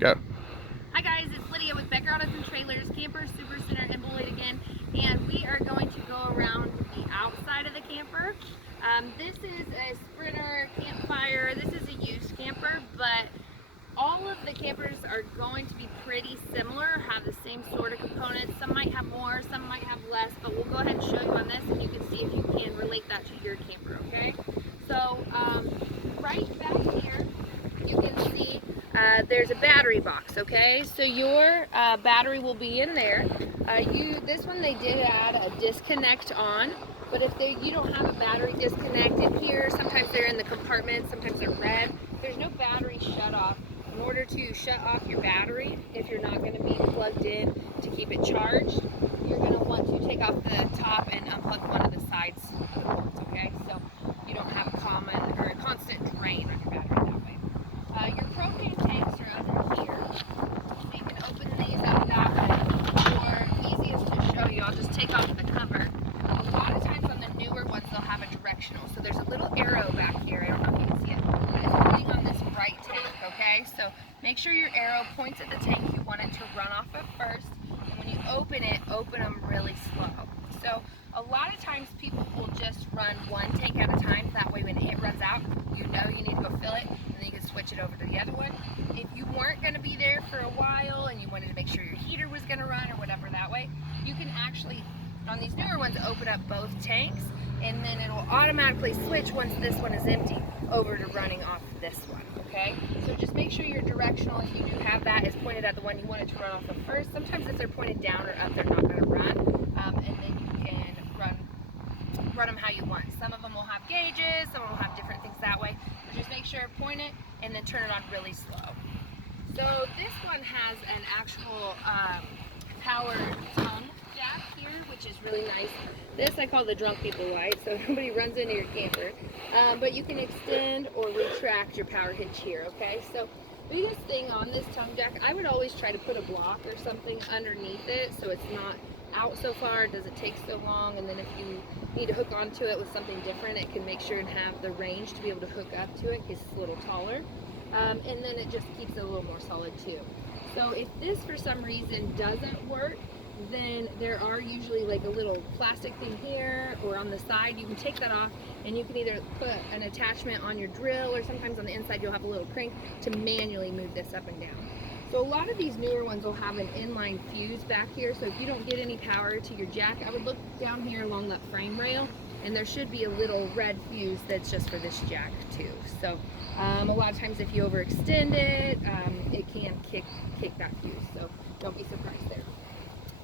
Go. Hi guys, it's Lydia with Becker Autos and Trailers, Camper Super Center in Beloit again, and we are going to go around the outside of the camper. This is a Sprinter campfire. This is a used camper, but all of the campers are going to be pretty similar, have the same sort of components. Some might have more, some might have less, but we'll go ahead and show you on this and you can see if you can relate that to your camper, okay? So right back here, you can see there's a battery box, okay? So your battery will be in there. This one they did add a disconnect on, but if you don't have a battery disconnect in here, sometimes they're in the compartment, sometimes they're red. There's no battery shut off. In order to shut off your battery, if you're not going to be plugged in to keep it charged, you're going to want to take off the top and unplug one of the sides of the ports, okay? So you don't have a common or a constant drain on your battery that way. Your propane tanks are under here. So you can open these up that way. Or easiest to show you, I'll just take off the cover. A lot of times on the newer ones, they'll have a directional. So there's a little arrow back here. I don't know if you can see it, but it's pointing on this right tank, okay? So make sure your arrow points at the tank you want it to run off at first. And when you open it, open them really slow. So a lot of times people will just run one tank at a time. That way when it runs out, you know you need to go fill it, and then you can switch it over to the other one. If you weren't going to be there for a while and you wanted to make sure your heater was going to run or whatever that way, you can actually, on these newer ones, open up both tanks, and then it will automatically switch once this one is empty over to running off this one, okay? So just make sure your directional, if you do have that, is pointed at the one you want it to run off of first. Sometimes if they're pointed down or up, they're not going to run, and then you can run them how you want. Some of them will have gauges, some will have different things that way. So just make sure, point it, and then turn it on really slow. So this one has an actual power tongue jack here, which is really nice. This I call the drunk people light, so nobody runs into your camper. But you can extend or retract your power hitch here, okay? So biggest thing on this tongue jack, I would always try to put a block or something underneath it so it's not out so far, it doesn't take so long, and then if you need to hook onto it with something different, it can make sure and have the range to be able to hook up to it because it's a little taller. And then it just keeps it a little more solid too. So if this for some reason doesn't work, then there are usually like a little plastic thing here or on the side. You can take that off and you can either put an attachment on your drill, or sometimes on the inside you'll have a little crank to manually move this up and down. So a lot of these newer ones will have an inline fuse back here, so if you don't get any power to your jack, I would look down here along that frame rail, and there should be a little red fuse that's just for this jack too. So a lot of times if you overextend it, it can kick that fuse, so don't be surprised there.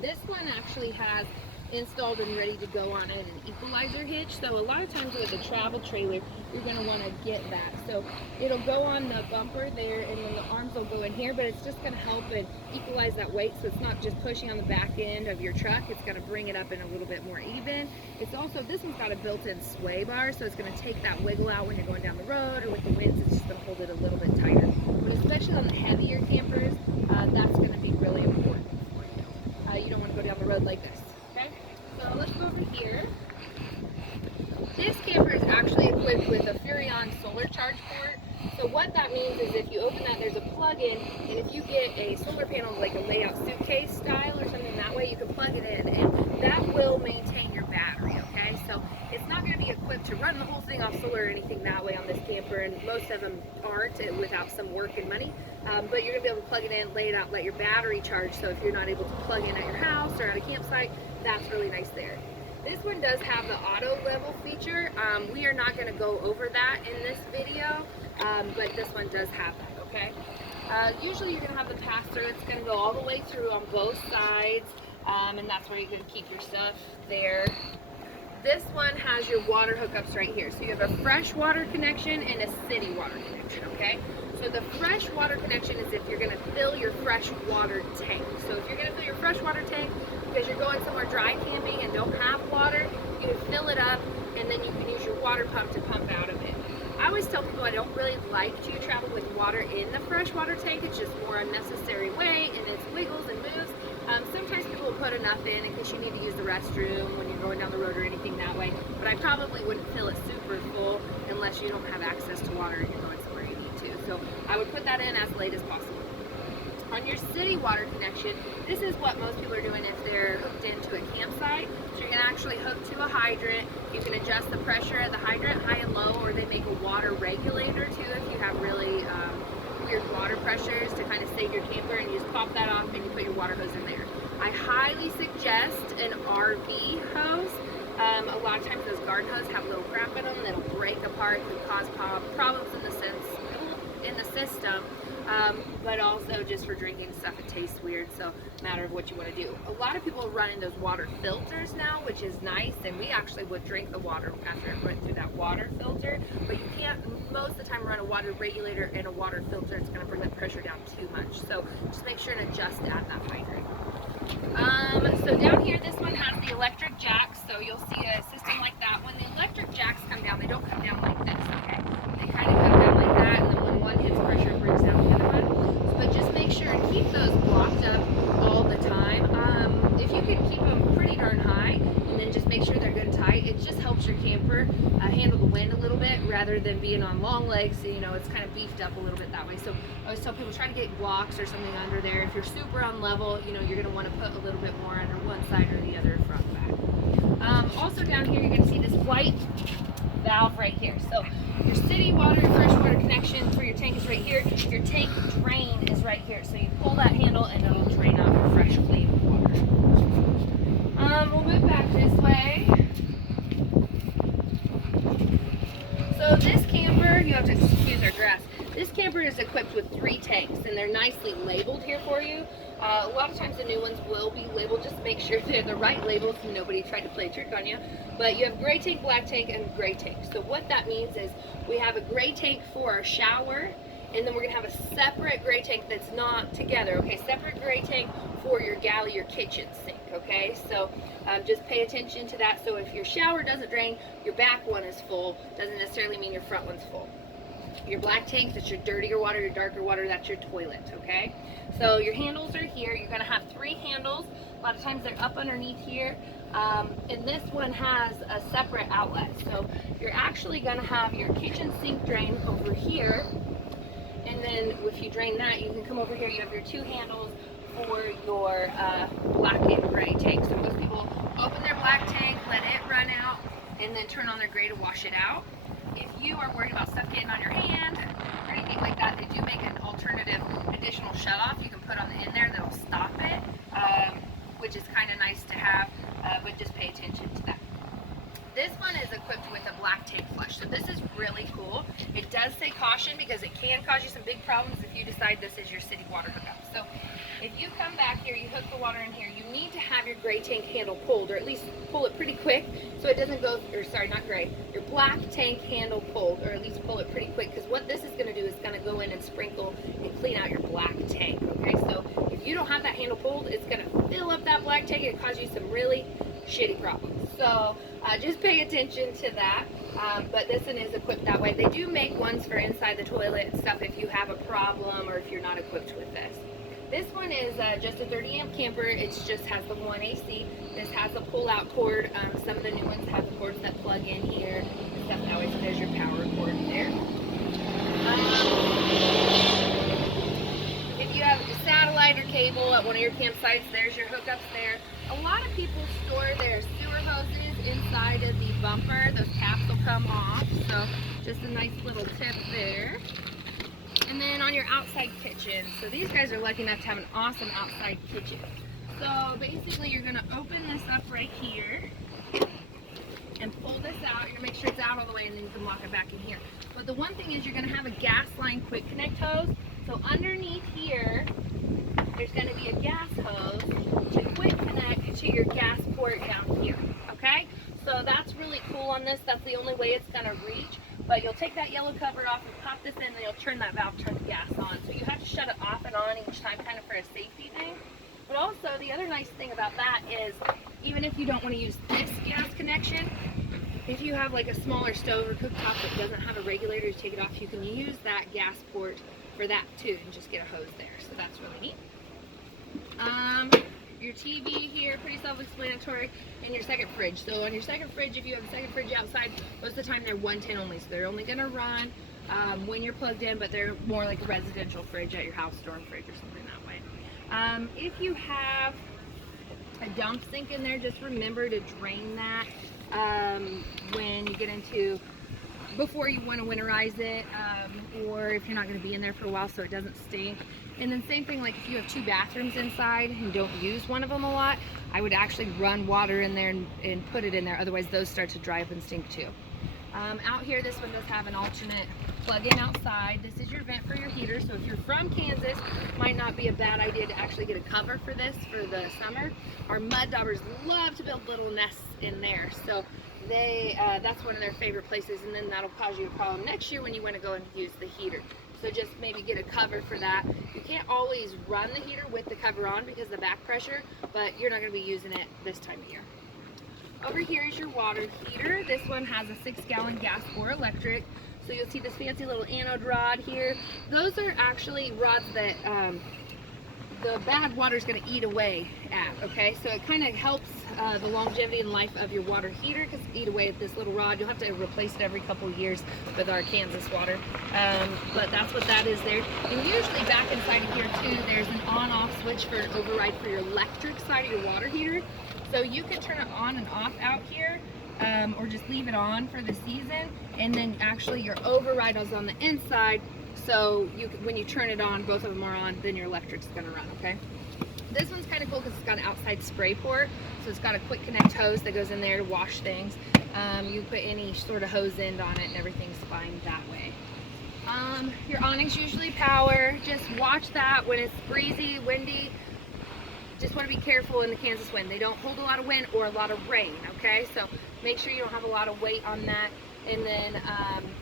This one actually has installed and ready to go on it an equalizer hitch. So a lot of times with a travel trailer, you're going to want to get that. So it'll go on the bumper there, and then the arms will go in here, but it's just going to help and equalize that weight, so it's not just pushing on the back end of your truck. It's going to bring it up in a little bit more even. It's also, this one's got a built-in sway bar, so it's going to take that wiggle out when you're going down the road, or with the winds, it's just going to hold it a little bit tighter. But especially on the heavier campers, that's going to be really important for you. You don't want to go down the road like this. Okay, so let's go over here. This camper is actually equipped with a Furrion solar charge port. So what that means is if you open that, there's a plug-in, and if you get a solar panel like a layout suitcase style or something that way, you can plug it in, and that will maintain your battery, okay? So it's not going to be equipped to run the whole thing off solar or anything that way on this camper, and most of them aren't without some work and money. But you're going to be able to plug it in, lay it out, let your battery charge, so if you're not able to plug in at your house or at a campsite, that's really nice there. This one does have the auto level feature. We are not going to go over that in this video, but this one does have that, okay? Usually you're going to have the pass-through. It's going to go all the way through on both sides, and that's where you're going to keep your stuff there. This one has your water hookups right here. So you have a fresh water connection and a city water connection, okay? So the fresh water connection is if you're going to fill your fresh water tank. So if you're going to fill your fresh water tank because you're going somewhere dry camping and don't have water, you can fill it up, and then you can use your water pump to pump out of it. I always tell people I don't really like to travel with water in the freshwater tank. It's just more unnecessary weight, and it wiggles and moves. Sometimes people will put enough in case you need to use the restroom when you're going down the road or anything that way, but I probably wouldn't fill it super full unless you don't have access to water and you're going somewhere you need to. So I would put that in as late as possible. city water connection, this is what most people are doing if they're hooked into a campsite. So you're gonna actually hook to a hydrant. You can adjust the pressure of the hydrant high and low, or they make a water regulator too if you have really weird water pressures to kind of save your camper, and you just pop that off and you put your water hose in there. I highly suggest an RV hose. A lot of times those garden hoses have little crap in them that'll break apart, could cause problems in the system, but also just for drinking stuff, it tastes weird, so matter of what you want to do. A lot of people are running those water filters now, which is nice, and we actually would drink the water after it went through that water filter, but you can't most of the time run a water regulator and a water filter. It's going to bring the pressure down too much, so just make sure and adjust at that hydrant. So down here, this one has the electric jacks, so you'll see a system like that. When the electric jacks come down, they don't come down like this, okay? They kind of come down like that, and then when one hits pressure, it brings down the other one. But just make sure and keep those blocked up all the time. If you can keep them pretty darn high, and then just make sure they're good and tight, it just helps your camper handle the wind a little bit rather than being on long legs. So, you know, it's kind of beefed up a little bit that way. So I always tell people, try to get blocks or something under there. If you're super unlevel, you know, you're going to want to put a little bit more under one side or the other, front and back. Also down here, you're going to see this white valve right here. So your city water, freshwater connection for your tank is right here. Your tank drain is right here. So you pull that handle and it'll drain out your fresh, clean water. We'll move back this way. So this camper, you have to excuse our grass. This camper is equipped with 3 tanks, and they're nicely labeled here for you. A lot of times the new ones will be labeled, just to make sure they're the right labels so nobody tried to play a trick on you. But you have gray tank, black tank, and gray tank. So what that means is we have a gray tank for our shower, and then we're gonna have a separate gray tank that's not together, okay? Separate gray tank for your galley, your kitchen sink, okay? So just pay attention to that. So if your shower doesn't drain, your back one is full, doesn't necessarily mean your front one's full. Your black tank, that's your dirtier water, your darker water, that's your toilet, okay? So your handles are here. You're gonna have 3 handles. A lot of times they're up underneath here. And this one has a separate outlet. So you're actually gonna have your kitchen sink drain over here. And then if you drain that, you can come over here. You have your 2 handles for your black and gray tank. So most people open their black tank, let it run out, and then turn on their gray to wash it out. If you are worried about stuff getting on your hand or anything like that, they do make an alternative additional shutoff you can put on the end there that'll stop it, which is kind of nice to have, but just pay attention to that. This one is equipped with a black tank flush, so this is really cool. It does say caution because it can cause you some big problems if you decide this is your city water hookup. So if you come back here, you hook the water in here, you need to have your gray tank handle pulled, or at least pull it pretty quick so it doesn't go, or sorry, not gray, your black tank handle pulled, or at least pull it pretty quick, because what this is going to do is going to go in and sprinkle and clean out your black tank, okay? So if you don't have that handle pulled, it's going to fill up that black tank and cause you some really shitty problems. So just pay attention to that. But this one is equipped that way. They do make ones for inside the toilet and stuff if you have a problem or if you're not equipped with this. This one is just a 30 amp camper. It just has the 1 AC. This has a pull out cord. Some of the new ones have the cords that plug in here and stuff that way, so there's your power cord there. If you have a satellite or cable at one of your campsites, there's your hookups there. A lot of people store their sewer hoses inside of the bumper. Those caps will come off, so just a nice little tip there. And then on your outside kitchen, so these guys are lucky enough to have an awesome outside kitchen. So basically you're going to open this up right here and pull this out. You're going to make sure it's out all the way, and then you can lock it back in here. But the one thing is you're going to have a gas line quick connect hose. So underneath here, there's going to be a gas hose to quick connect to your gas port down here, okay? So that's really cool on this. That's the only way it's going to reach. But you'll take that yellow cover off and pop this in, and you'll turn that valve, turn the gas on. So you have to shut it off and on each time, kind of for a safety thing. But also, the other nice thing about that is, even if you don't want to use this gas connection, if you have like a smaller stove or cooktop that doesn't have a regulator to take it off, you can use that gas port for that too, and just get a hose there. So that's really neat. Your TV here, pretty self-explanatory, and your second fridge. So on your second fridge, if you have a second fridge outside, most of the time they're 110 only, so they're only going to run when you're plugged in, but they're more like a residential fridge at your house, storm fridge or something that way. If you have a dump sink in there, just remember to drain that when you get into, before you want to winterize it, or if you're not going to be in there for a while so it doesn't stink. And then same thing, like if you have 2 bathrooms inside and don't use one of them a lot, I would actually run water in there and put it in there, otherwise those start to dry up and stink too. Out here, this one does have an alternate plug-in outside. This is your vent for your heater, so if you're from Kansas, might not be a bad idea to actually get a cover for this for the summer. Our mud daubers love to build little nests in there, so that's one of their favorite places, and then that'll cause you a problem next year when you want to go and use the heater. So just maybe get a cover for that. You can't always run the heater with the cover on because of the back pressure, but you're not going to be using it this time of year. Over here is your water heater. This one has a 6-gallon gas or electric. So you'll see this fancy little anode rod here. Those are actually rods that the bad water is going to eat away at, okay? So it kind of helps the longevity and life of your water heater, because eat away at this little rod. You'll have to replace it every couple of years with our Kansas water. But that's what that is there. And usually back inside of here too, there's an on-off switch for an override for your electric side of your water heater. So you can turn it on and off out here, or just leave it on for the season, and then actually your override is on the inside, so when you turn it on, both of them are on, then your electric's going to run, okay? This one's kind of cool because it's got an outside spray port, so it's got a quick connect hose that goes in there to wash things. You put any sort of hose end on it and everything's fine that way. Your awnings usually power. Just watch that when it's breezy, windy. Just want to be careful in the Kansas wind. They don't hold a lot of wind or a lot of rain, okay? So make sure you don't have a lot of weight on that, and then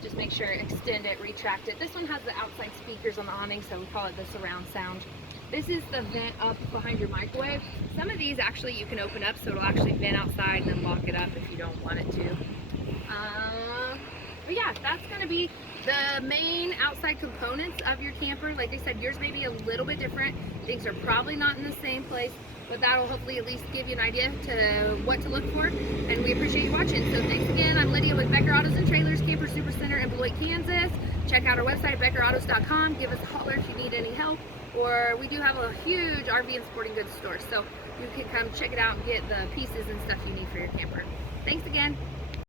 just make sure extend it, retract it. This one has the outside speakers on the awning, so we call it the surround sound. This is the vent up behind your microwave. Some of these actually you can open up, so it'll actually vent outside and then lock it up if you don't want it to. But yeah, that's going to be the main outside components of your camper. Like I said, yours may be a little bit different. Things are probably not in the same place, but that'll hopefully at least give you an idea to what to look for. And we appreciate you watching. So thanks again. I'm Lydia with Becker Autos and Trailers, Camper Supercenter in Beloit, Kansas. Check out our website at beckerautos.com. Give us a holler if you need any help. Or we do have a huge RV and sporting goods store, so you can come check it out and get the pieces and stuff you need for your camper. Thanks again.